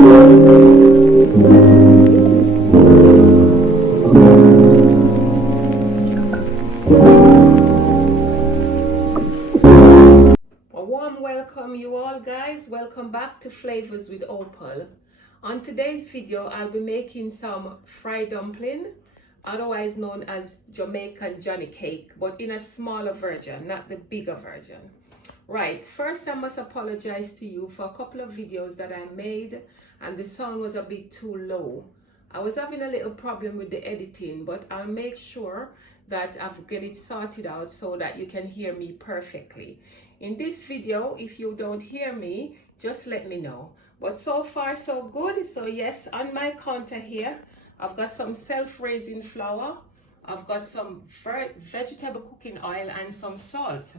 Welcome you all guys, welcome back to Flavors with Opal. On today's video I'll be making some fried dumpling, otherwise known as Jamaican Johnny cake, but in a smaller version, not the bigger version. Right, first I must apologize to you for a couple of videos that I made and the sound was a bit too low. I was having a little problem with the editing, but I'll make sure that I've get it sorted out so that you can hear me perfectly. In this video, if you don't hear me, just let me know. But so far so good. So yes, on my counter here, I've got some self-raising flour, I've got some vegetable cooking oil and some salt.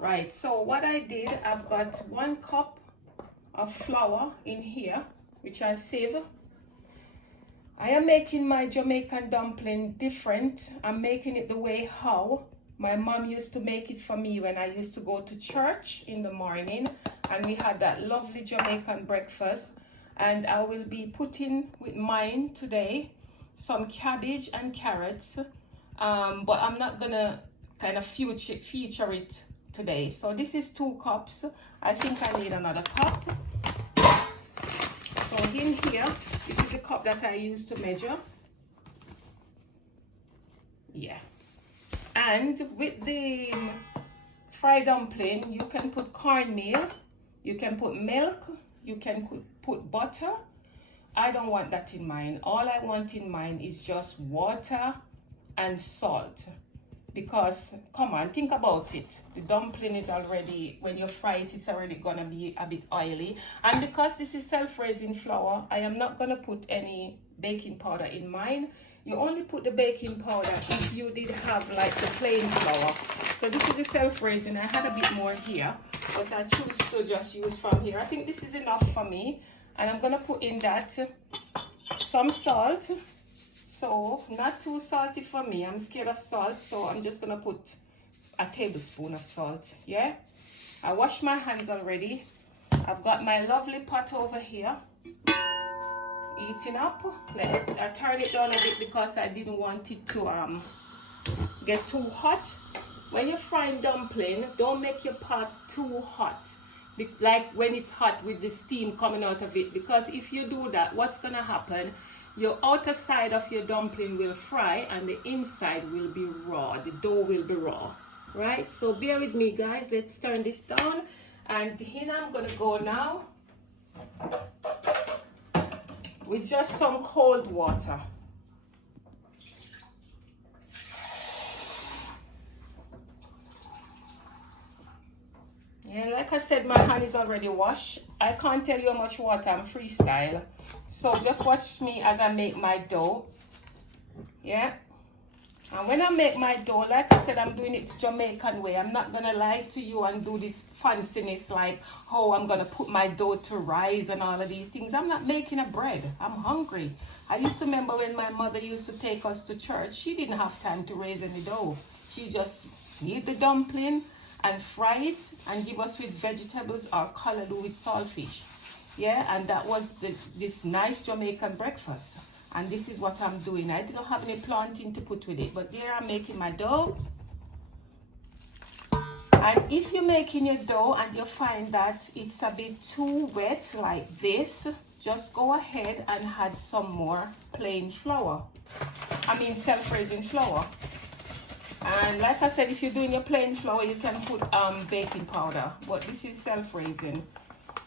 Right, so what I did, I've got 1 cup of flour in here, which I sieve. I am making my Jamaican dumpling different. I'm making it the way how my mom used to make it for me when I used to go to church in the morning, and we had that lovely Jamaican breakfast. And I will be putting with mine today some cabbage and carrots, but I'm not gonna kind of feature it today. So this is 2 cups. I think I need another cup. So in here, this is the cup that I used to measure. Yeah. And with the fried dumpling, you can put cornmeal, you can put milk, you can put butter. I don't want that in mine. All I want in mine is just water and salt. Because, come on, think about it. The dumpling is already, when you fry it, it's already gonna be a bit oily. And because this is self-raising flour, I am not gonna put any baking powder in mine. You only put the baking powder if you did have like the plain flour. So this is the self-raising. I had a bit more here, but I choose to just use from here. I think this is enough for me. And I'm gonna put in that some salt. So not too salty for me. I'm scared of salt, so I'm just gonna put a tablespoon of salt. Yeah, I washed my hands already. I've got my lovely pot over here heating up. I turned it down a bit because I didn't want it to get too hot. When you're frying dumpling, don't make your pot too hot, like when it's hot with the steam coming out of it, because if you do that, what's gonna happen, your outer side of your dumpling will fry and the inside will be raw. The dough will be raw, right? So bear with me guys. Let's turn this down, and here I'm gonna go now with just some cold water. Yeah, like I said, my hand is already washed. I can't tell you how much water, I'm freestyle. So just watch me as I make my dough. Yeah. And when I make my dough, like I said, I'm doing it the Jamaican way. I'm not gonna lie to you and do this fanciness like, oh, I'm gonna put my dough to rise and all of these things. I'm not making a bread. I'm hungry. I used to remember when my mother used to take us to church, she didn't have time to raise any dough. She just knead the dumpling and fry it and give us with vegetables or callaloo with saltfish. Yeah, and that was this nice Jamaican breakfast. And this is what I'm doing. I didn't have any plantain to put with it, but there I'm making my dough. And if you're making your dough and you find that it's a bit too wet like this, just go ahead and add some more plain flour. I mean self-raising flour. And like I said, if you're doing your plain flour, you can put baking powder, but this is self-raising.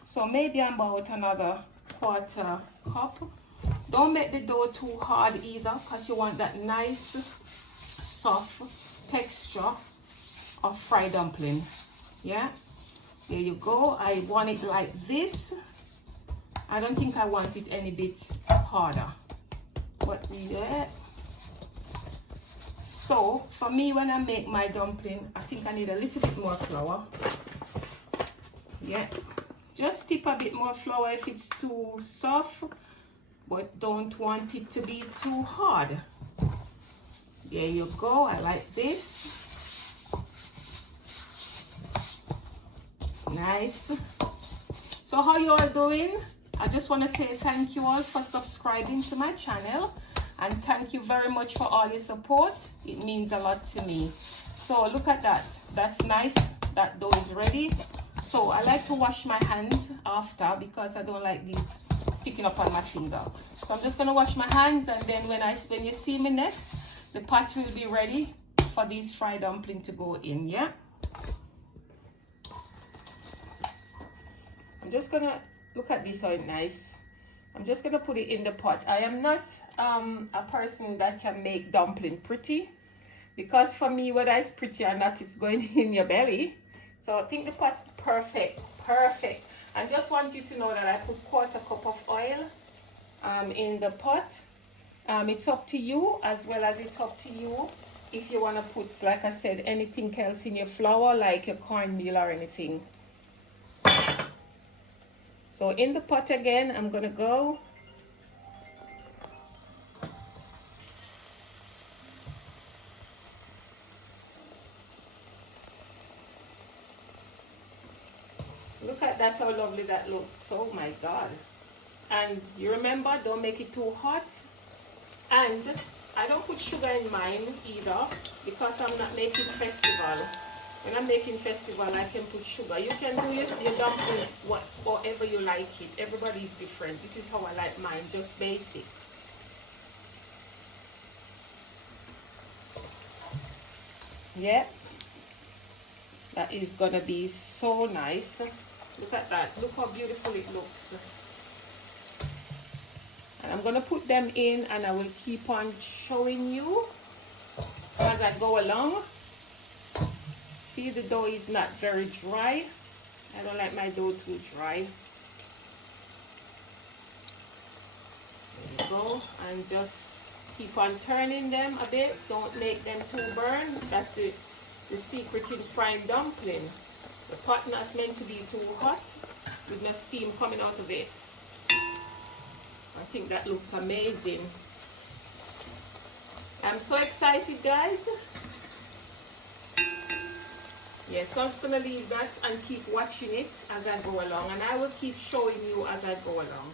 So maybe about another 1/4 cup. Don't make the dough too hard either, because you want that nice soft texture of fried dumpling. Yeah, there you go. I want it like this. I don't think I want it any bit harder, but yeah. So for me, when I make my dumpling, I think I need a little bit more flour. Yeah, just tip a bit more flour if it's too soft, but don't want it to be too hard. There you go. I like this. Nice. So how you all doing? I just want to say thank you all for subscribing to my channel, and thank you very much for all your support. It means a lot to me. So look at that. That's nice. That dough is ready. So I like to wash my hands after because I don't like these sticking up on my finger. So I'm just going to wash my hands, and then when you see me next, the pot will be ready for these fried dumplings to go in. Yeah. I'm just going to look at this, how it's nice. I'm just going to put it in the pot. I am not a person that can make dumpling pretty, because for me, whether it's pretty or not, it's going in your belly. So I think the pot's perfect. I just want you to know that I put 1/4 cup of oil in the pot. It's up to you, as well as it's up to you if you want to put, like I said, anything else in your flour, like your cornmeal or anything. So in the pot again, I'm gonna go. Look at that, how lovely that looks. Oh my God. And you remember, don't make it too hot. And I don't put sugar in mine either, because I'm not making festival. When I'm making festival, I can put sugar. You can do your dumpling however you like it. Everybody is different. This is how I like mine, just basic. Yeah. That is gonna be so nice. Look at that. Look how beautiful it looks. And I'm gonna put them in, and I will keep on showing you as I go along. See, the dough is not very dry. I don't like my dough too dry. There you go. And just keep on turning them a bit. Don't make them too burned. That's the secret in frying dumpling. The pot not meant to be too hot with no steam coming out of it. I think that looks amazing. I'm so excited, guys. Yes, so I'm just gonna leave that and keep watching it as I go along, and I will keep showing you as I go along.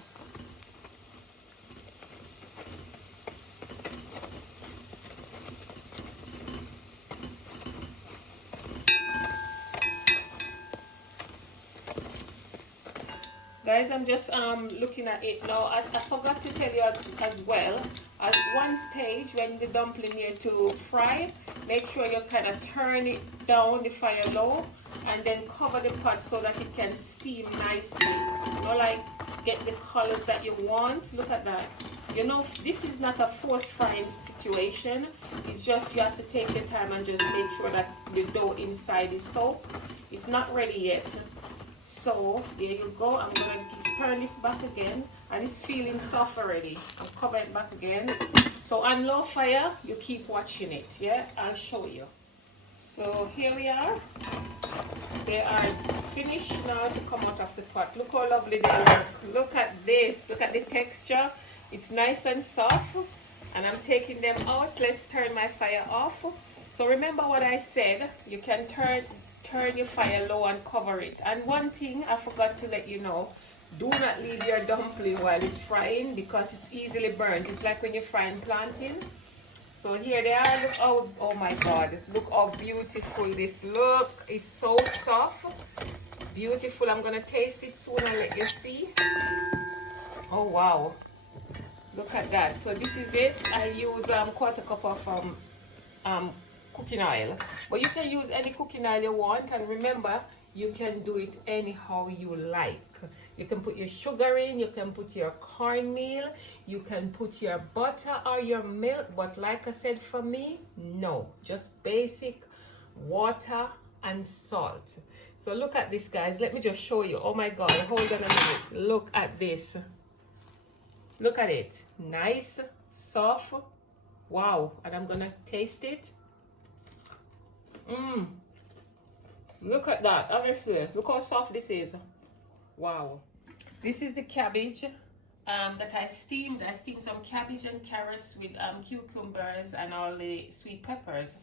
Guys, I'm just looking at it now. I forgot to tell you as well, at one stage when the dumpling here to fry, make sure you kind of turn it down, the fire low, and then cover the pot so that it can steam nicely. You know, like get the colors that you want. Look at that. You know, this is not a forced frying situation. It's just you have to take your time and just make sure that the dough inside is soaked. It's not ready yet. So there you go. I'm gonna turn this back again, and it's feeling soft already. I'll cover it back again. So on low fire, you keep watching it. Yeah, I'll show you. So here we are. They are finished now to come out of the pot. Look how lovely they look. Look at this. Look at the texture. It's nice and soft. And I'm taking them out. Let's turn my fire off. So remember what I said. You can turn your fire low and cover it. And one thing I forgot to let you know, do not leave your dumpling while it's frying, because it's easily burnt. It's like when you're frying plantain. So here they are. Look, oh my God, look how beautiful this look. It's so soft, beautiful. I'm gonna taste it soon and let you see. Oh wow, look at that. So this is it. I use 1/4 cup of cooking oil, but you can use any cooking oil you want, and remember, you can do it anyhow you like. You can put your sugar in, you can put your cornmeal, you can put your butter or your milk, but like I said, for me, no, just basic water and salt. So look at this, guys. Let me just show you. Oh my God, hold on a minute. Look at this. Look at it. Nice, soft. Wow. And I'm gonna taste it. Look at that. Honestly, look how soft this is. Wow. This is the cabbage that I steamed. I steamed some cabbage and carrots with cucumbers and all the sweet peppers.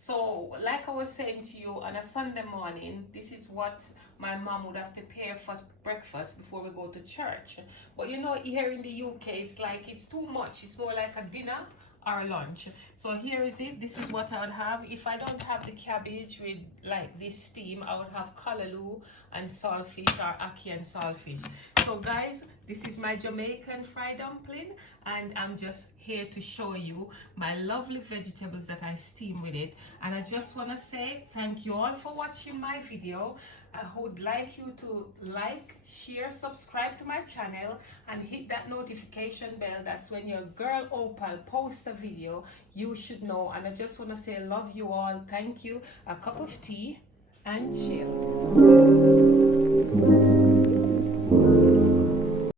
So like I was saying to you, on a Sunday morning, this is what my mom would have prepared for breakfast before we go to church. But you know, here in the UK, it's like it's too much. It's more like a dinner or lunch. So here is it. This is what I would have. If I don't have the cabbage with like this steam, I would have callaloo and saltfish, or ackee and saltfish. So guys, this is my Jamaican fried dumpling, and I'm just here to show you my lovely vegetables that I steam with it. And I just want to say thank you all for watching my video. I would like you to like, share, subscribe to my channel, and hit that notification bell. That's when your girl Opal posts a video, you should know. And I just want to say love you all. Thank you. A cup of tea and chill.